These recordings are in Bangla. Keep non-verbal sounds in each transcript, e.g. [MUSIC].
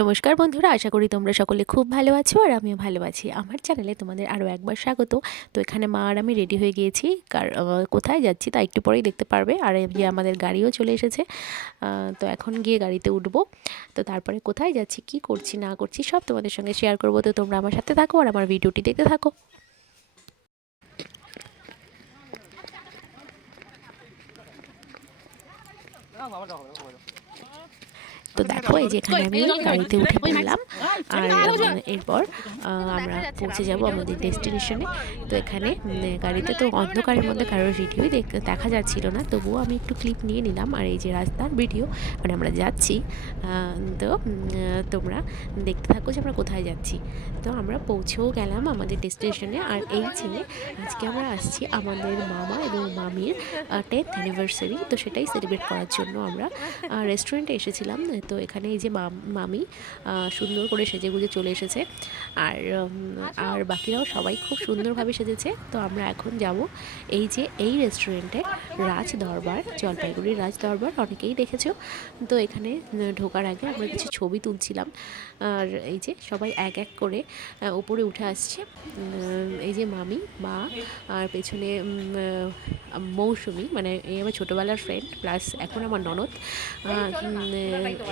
নমস্কার বন্ধুরা, আশা করি তোমরা সকলে খুব ভালো আছো আর আমিও ভালো আছি। আমার চ্যানেলে তোমাদের আরও একবার স্বাগত। তো এখানে মা আর আমি রেডি হয়ে গিয়েছি, কার কোথায় যাচ্ছি তা একটু পরেই দেখতে পারবে। আর এই যে আমাদের গাড়িও চলে এসেছে তো এখন গিয়ে গাড়িতে উঠবো। তো তারপরে কোথায় যাচ্ছি, কি করছি, না করছি, সব তোমাদের সঙ্গে শেয়ার করব। তো তোমরা আমার সাথে থাকো আর আমার ভিডিওটি দেখতে থাকো। তো দেখো এই যে এখানে আমি গাড়িতে উঠে পড়লাম আর এরপর আমরা পৌঁছে যাব আমাদের ডেস্টিনেশনে তো এখানে গাড়িতে তো অন্ধকারের মধ্যে কারোর ভিডিওই দেখা যাচ্ছিল না। তবুও আমি একটু ক্লিপ নিয়ে নিলাম আর এই যে রাস্তার ভিডিও মানে আমরা যাচ্ছি তো তোমরা দেখতে থাকো যে আমরা কোথায় যাচ্ছি। তো আমরা পৌঁছেও গেলাম আমাদের ডেস্টিনেশনে আর এই ছেলে আজকে আমরা আসছি আমাদের মামা এবং মামির টেন্থ অ্যানিভার্সারি তো সেটাই সেলিব্রেট করার জন্য আমরা রেস্টুরেন্টে এসেছিলাম। তো এখানে এই যে মাম- মামি সুন্দর করে সেজে গুজে চলে এসেছে। আর আর বাকিরাও সবাই খুব সুন্দরভাবে সেজেছে। তো আমরা এখন যাব এই যে এই রেস্টুরেন্টে রাজ দরবার জলপাইগুড়ির রাজ দরবার অনেকেই দেখেছ। তো এখানে ঢোকার আগে আমরা কিছু ছবি তুলছিলাম। আর এই যে সবাই এক এক করে উপরে উঠে আসছে। এই যে মামি, মা, আর পেছনে মৌসুমি মানে এই আমার ছোটোবেলার ফ্রেন্ড প্লাস এখন আমার ননদ।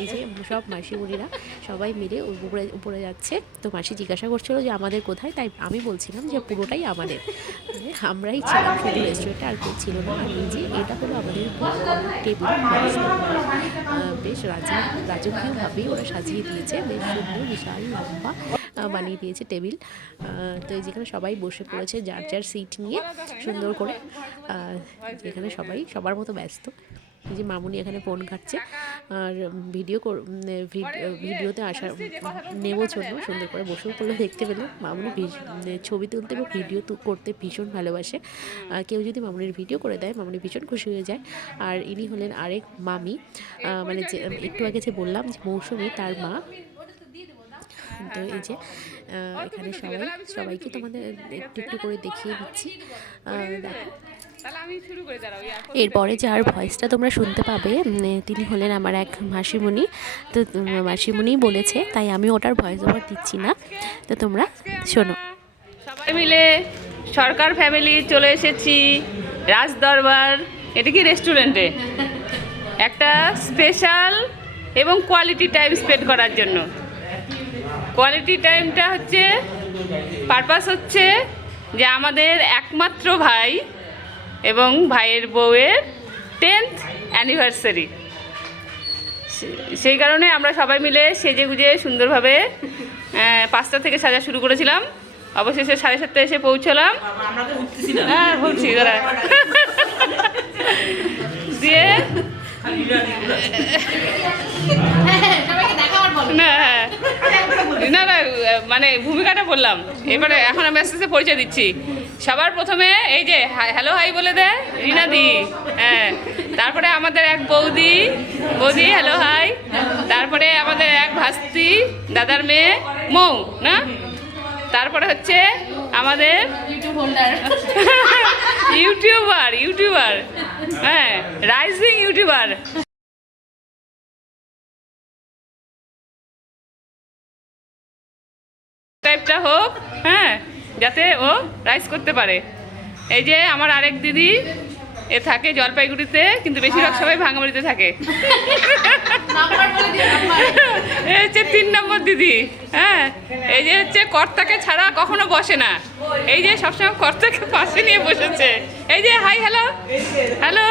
এই যে সব মাসিমণিরা সবাই মিলে উপরে উপরে যাচ্ছে। তো মাসি জিজ্ঞাসা করছিল যে, আমাদের কোথায়? তাই আমি বলছিলাম যে, পুরোটাই আমাদের। মানে আমরাই ছিলাম শুধু রেস্টুরেন্টে আর কেউ ছিল না। যে এটা হলো আমাদের টেবিল বেশ রাজা রাজকীয়ভাবেই ওরা সাজিয়ে দিয়েছে। বেশ সুন্দর, বিশাল, লম্বা বানিয়ে দিয়েছে টেবিল তো যেখানে সবাই বসে পড়েছে, যার যার সিট নিয়ে সুন্দর করে যেখানে সবাই সবার মতো ব্যস্ত। যে মামুনি এখানে ফোন ঘাটছে। আর ভিডিও কর- উম, ভিডিওতে আসার নেওয়ার জন্য সুন্দর করে বসেও পড়লে দেখতে পেল মামুনি ছবি তুলতে বা ভিডিও তু- করতে ভীষণ ভালোবাসে। আর কেউ যদি মামুনির ভিডিও করে দেয় মামুনি ভীষণ খুশি হয়ে যায়। আর ইনি হলেন আরেক মামি। মানে যে একটু আগে যে বললাম যে মৌসুমি তার মা। তো এই যে এখানে সবাই সবাইকে তোমাদের একটু একটু করে দেখিয়ে দিচ্ছি। দেখো। এরপরে যার ভয়েসটা তোমরা শুনতে পাবে তিনি হলেন আমার এক মাসিমণি। তো মাসিমণি বলেছে তাই আমি ওটার ভয়েস ওভার দিচ্ছি না। তো তোমরা শোনো। সবাই মিলে সরকার ফ্যামিলি চলে এসেছি রাজ দরবার এটা কি রেস্টুরেন্টে একটা স্পেশাল এবং কোয়ালিটি টাইম স্পেন্ড করার জন্য। কোয়ালিটি টাইমটা হচ্ছে পারপাস হচ্ছে যে আমাদের একমাত্র ভাই এবং ভাইয়ের বউয়ের টেন্থ অ্যানিভার্সারি সেই কারণে আমরা সবাই মিলে সেজে গুজে সুন্দরভাবে পাঁচটা থেকে সাজা শুরু করেছিলাম। অবশেষে সাড়ে সাতটা এসে পৌঁছলাম। হ্যাঁ বলছি, দাঁড়া। দিয়ে হ্যাঁ। না না মানে ভূমিকাটা বললাম। এবারে এখন আমি আস্তে আস্তে পরিচয় দিচ্ছি। সবার প্রথমে এই যে হ্যালো হাই বলে দে রিনাদি। হ্যাঁ তারপরে আমাদের এক বৌদি বৌদি হ্যালো হাই তারপরে আমাদের এক ভাস্তি দাদার মেয়ে মৌ না? তারপরে হচ্ছে আমাদের ইউটিউবার ইউটিউবার [LAUGHS] হ্যাঁ রাইজিং ইউটিউবার টাইপটা হোক হ্যাঁ। যাতে ও রাইস করতে পারে। এই যে আমার আরেক দিদি এ থাকে জলপাইগুড়িতে কিন্তু বেশিরভাগ সবাই ভাঙাবাড়িতে থাকে। এই হচ্ছে তিন নম্বর দিদি হ্যাঁ। এই যে হচ্ছে কর্তাকে ছাড়া কখনো বসে না। এই যে সবসময় কর্তাকে পাশে নিয়ে বসেছে। এই যে হাই হ্যালো হ্যালো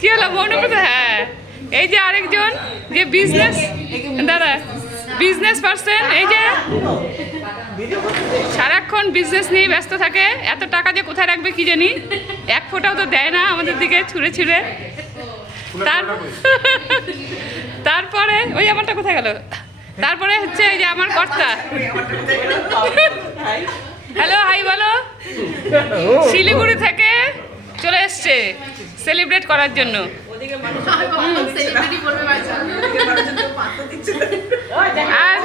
কি হলো মনে হ্যাঁ। এই যে আরেকজন যে বিজনেস দাদা বিজনেস পার্সন এই যে। সারাক্ষণ বিজনেস নিয়ে ব্যস্ত থাকে এত টাকা যে কোথায় রাখবে কি জানি? এক ফোঁটাও তো দেয় না আমাদের দিকে ছুঁড়ে ছুঁড়ে। তার তারপরে ওই আমারটা কোথায় গেল? তারপরে হচ্ছে এই যে আমার কর্তা। হ্যালো হাই বলো। শিলিগুড়ি থেকে চলে এসছে সেলিব্রেট করার জন্য। আর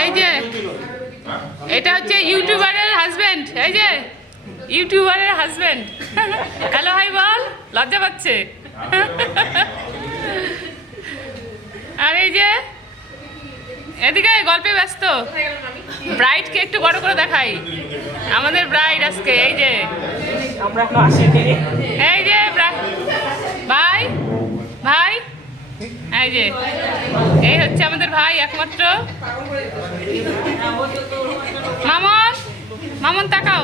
এই যে এটা হচ্ছে ইউটিউবারের হাজবেন্ড এই যে ইউটিউবারের হাজবেন্ড হ্যালো হাই বল। লজ্জা পাচ্ছে। আর এই যে এদিকে গল্পে ব্যস্ত। ব্রাইডকে একটু বড় করে দেখাই। আমাদের ব্রাইড আজকে এই যে। আমরা এখন আসিনি এই যে ভাই ভাই এই যে এই হচ্ছে আমাদের ভাই একমাত্র। মামন মামন তাকাও।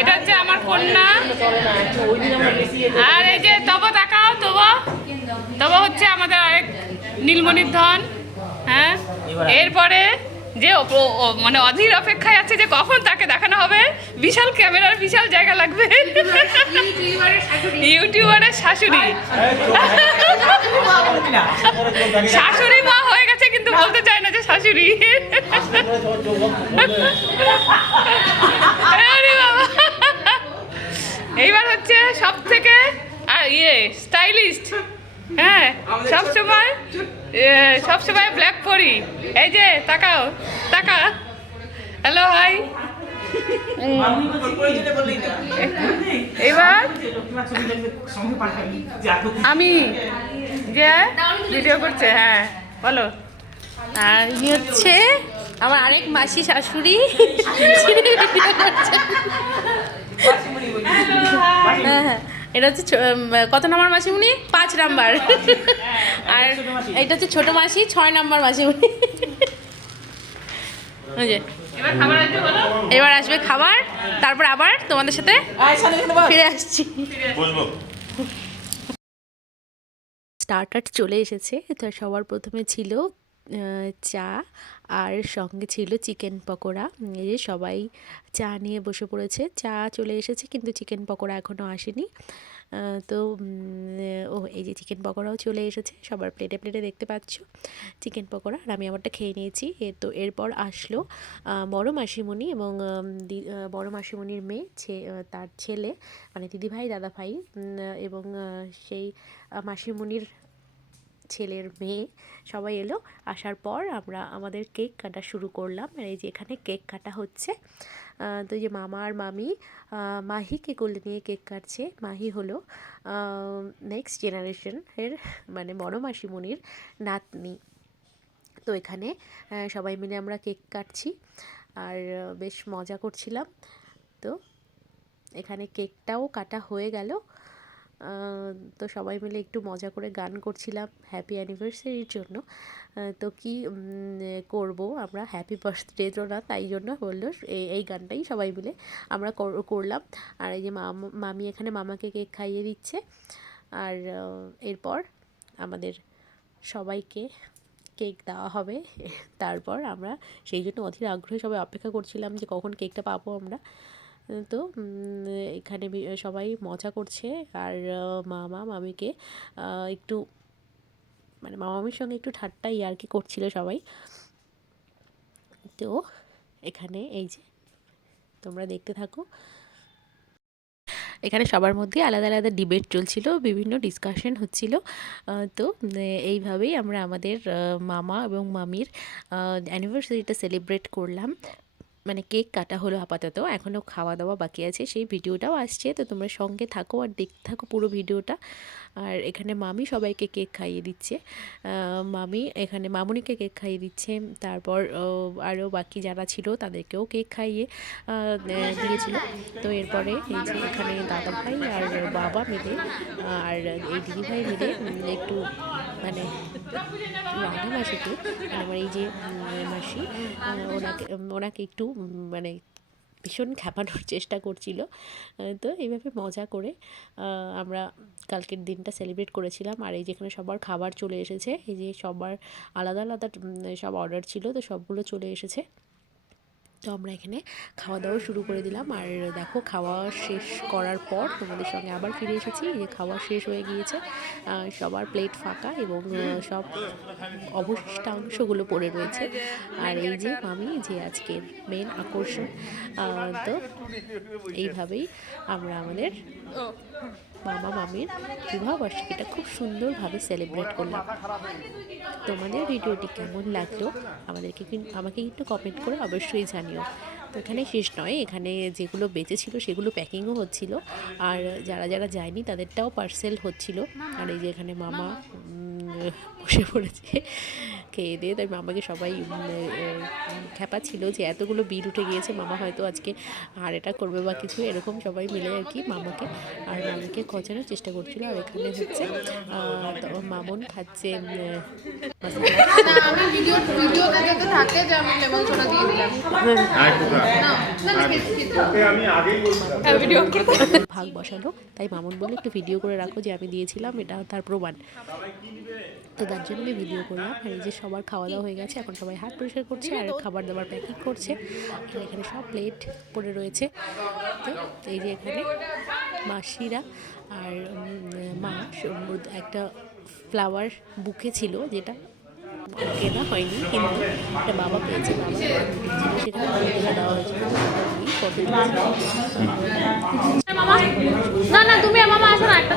এটা হচ্ছে আমার কন্যা। আর এই যে তব তাকাও তব। তব হচ্ছে আমাদের আরেক নীলমণির ধন হ্যাঁ? এরপরে যে মানে অধীর অপেক্ষায় আছে যে কখন তাকে দেখানো হবে। বিশাল ক্যামেরার বিশাল জায়গা লাগবে। ইউটিউবারের শাশুড়ি। শাশুড়ি মা হয়ে গেছে কিন্তু বলতে চায় না যে শাশুড়ি। এইবার হচ্ছে সব থেকে ইয়ে স্টাইলিস্ট হ্যাঁ সব সময় সব সময় ব্ল্যাক পরি। এই যে তাকাও তাকা হ্যালো হাই এবার আমি যে ভিডিও করছে হ্যাঁ বলো। আর ইনি হচ্ছে আমার আরেক মাসি শাশুড়ি। করছে হ্যাঁ হ্যাঁ। এটা হচ্ছে ছো- কত নম্বর মাসিমুনি পাঁচ নাম্বার। আর এটা হচ্ছে ছোট মাসি ছয় নাম্বার মাসিমুনি এবার খাবার আছে বলো এবার আসবে খাবার তারপর আবার তোমাদের সাথে ফিরে আসছি। স্টার্টার চলে এসেছে তো সবার প্রথমে ছিল। চা আর সঙ্গে ছিল চিকেন পকোড়া। এই যে সবাই চা নিয়ে বসে পড়েছে। চা চলে এসেছে কিন্তু চিকেন পকোড়া এখনও আসেনি। তো ও, এই যে চিকেন পকোড়াও চলে এসেছে। সবার প্লেটে প্লেটে দেখতে পাচ্ছ চিকেন পকোড়া। আর আমি আমারটা খেয়ে নিয়েছি। এ, তো এরপর আসলো বড় মাসিমণি এবং বড় মাসিমণির মেয়ে তার ছেলে মানে দিদিভাই, দাদাভাই এবং সেই মাসিমণির ছেলের মেয়ে। সবাই এলো, আসার পর আমরা আমাদের কেক কাটা শুরু করলাম। আর এই যে এখানে কেক কাটা হচ্ছে। তো যে মামা আর মামি মাহিকে কোলে নিয়ে কেক কাটছে। মাহি হলো নেক্সট জেনারেশন এর মানে বড় মাসিমণির নাতনি। তো এখানে সবাই মিলে আমরা কেক কাটছি। আর বেশ মজা করছিলাম। তো এখানে কেকটাও কাটা হয়ে গেল। তো সবাই মিলে একটু মজা করে গান করছিলাম হ্যাপি অ্যানিভার্সারির জন্য। তো কি করব আমরা? হ্যাপি বার্থডে তো না তাই জন্য বলল এই গানটাই সবাই মিলে আমরা কর- করলাম। আর এই যে মামি এখানে মামাকে কেক খাইয়ে দিচ্ছে। আর এরপর আমাদের সবাইকে কেক দেওয়া হবে। তারপর আমরা, সেই জন্য অধীর আগ্রহে সবাই অপেক্ষা করছিলাম যে কখন কেকটা পাবো আমরা। তো এখানে সবাই মজা করছে। আর মামা মামিকে একটু মানে মামা মামির সঙ্গে একটু ঠাট্টা ইয়ার্কি করছিল সবাই। তো, এখানে এই যে, তোমরা দেখতে থাকো। এখানে সবার মধ্যে আলাদা আলাদা ডিবেট চলছিল, বিভিন্ন ডিসকাশন হচ্ছিল। তো এইভাবেই আমরা আমাদের মামা এবং মামির অ্যানিভার্সারিটা সেলিব্রেট করলাম। মানে কেক কাটা হলো আপাতত, এখনও খাওয়া দাওয়া বাকি আছে, সেই ভিডিওটাও আসছে, তো তোমরা সঙ্গে থাকো আর দেখতে থাকো পুরো ভিডিওটা। আর এখানে মামি সবাইকে কেক খাইয়ে দিচ্ছে মামি এখানে মামুনিকে কেক খাইয়ে দিচ্ছে, তারপর আরও বাকি যারা ছিল তাদেরকেও কেক খাইয়ে দিয়েছিল। তো এরপরে এখানে দাদা ভাই আর বাবা মিলে, আর এই দিদি ভাই মিলে একটু মানে রাধা মাসিকে মানে আমার এই যে মাসি ওনাকে ওনাকে একটু মানে ভীষণ খ্যাপানোর চেষ্টা করছিল। তো এইভাবে মজা করে আমরা কালকের দিনটা সেলিব্রেট করেছিলাম। আর এই যেখানে সবার খাবার চলে এসেছে, এই যে সবার আলাদা আলাদা সব অর্ডার ছিল, তো সবগুলো চলে এসেছে। তো আমরা এখানে খাওয়া দাওয়া শুরু করে দিলাম। আর দেখো, খাওয়া শেষ করার পর তোমাদের সঙ্গে আবার ফিরে এসেছি। যে খাওয়া শেষ হয়ে গিয়েছে সবার প্লেট ফাঁকা এবং সব অবশিষ্টাংশগুলো পড়ে রয়েছে। আর এই যে আমি, যে আজকের মেন আকর্ষণ তো এইভাবেই আমরা আমাদের মামা মামির বিবাহ বার্ষিকীটা খুব সুন্দরভাবে সেলিব্রেট করলাম। তোমাদের ভিডিওটি কেমন লাগল? আমাদেরকে আমাকে কিন্তু কমেন্ট করে অবশ্যই জানিও। তো এখানে শেষ নয়, এখানে যেগুলো বেঁচেছিল সেগুলো প্যাকিংও হচ্ছিল। আর যারা যারা যায়নি তাদেরটাও পার্সেল হচ্ছিল। আর এই যে এখানে মামা বসে পড়েছে। খেয়ে দিয়ে তাই মামাকে সবাই খ্যাপা ছিল যে এতগুলো বিল উঠে গিয়েছে, মামা হয়তো আজকে আর এটা করবে বা কিছু, এরকম সবাই মিলে আর কি মামাকে আর মামাকে খোঁজানোর চেষ্টা করছিল। আর এখানে হচ্ছে মামুন খাচ্ছে ভাগ বসালো, তাই মামুন বলে একটু ভিডিও করে রাখো যে আমি দিয়েছিলাম, এটা তার প্রমাণ। তো তার জন্য আমি ভিডিও করলাম। আর এই যে সবার খাওয়া দাওয়া হয়ে গেছে, এখন সবাই হাত পরিষ্কার করছে আর খাবার দাবার প্যাকিং করছে। আর এখানে সব প্লেট পড়ে রয়েছে। তো এই যে এখানে মাসিরা আর মা একটা ফ্লাওয়ার বুকে ছিল যেটা কেনা হয়নি, কিন্তু একটা বাবা পেয়েছে, বাবা দেওয়া হয়েছিল না না, তুমি মামা আসো না, একটা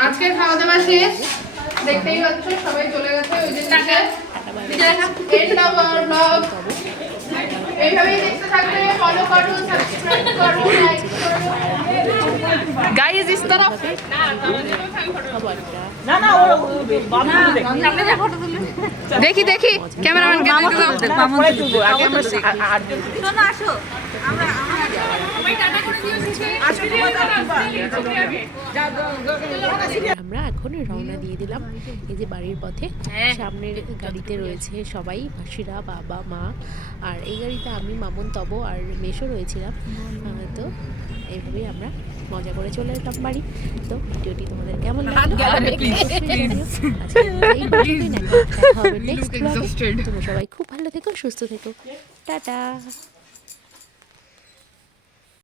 আজকে খাওয়া দাওয়া শেষ। দেখতেই পাচ্ছ সবাই চলে গেছে ওই যে নিচে। এন্ড অফ আওয়ার ব্লগ এইভাবেই দেখতে থাকবে। ফলো করো সাবস্ক্রাইব করো লাইক করো। গাইজ ইস তরফ না না ওর বাবু দেখ। দেখি দেখি ক্যামেরাম্যানকে দেখতে দাও। পরে তুলবো। আগে আমরা আ- আ- আটজন আমরা এখন রওনা দিয়ে দিলাম এই যে বাড়ির পথে। সামনের গাড়িতে রয়েছে সবাই মাসিরা বাবা মা। আর এই গাড়িতে আমি মামুন তব আর মেশো রয়েছিলাম। তো এইভাবেই আমরা মজা করে চলে এলাম বাড়ি। তো ভিডিওটি তোমাদের কেমন লাগল? তোমরা সবাই খুব ভালো থেকো সুস্থ থেকো। টাটা।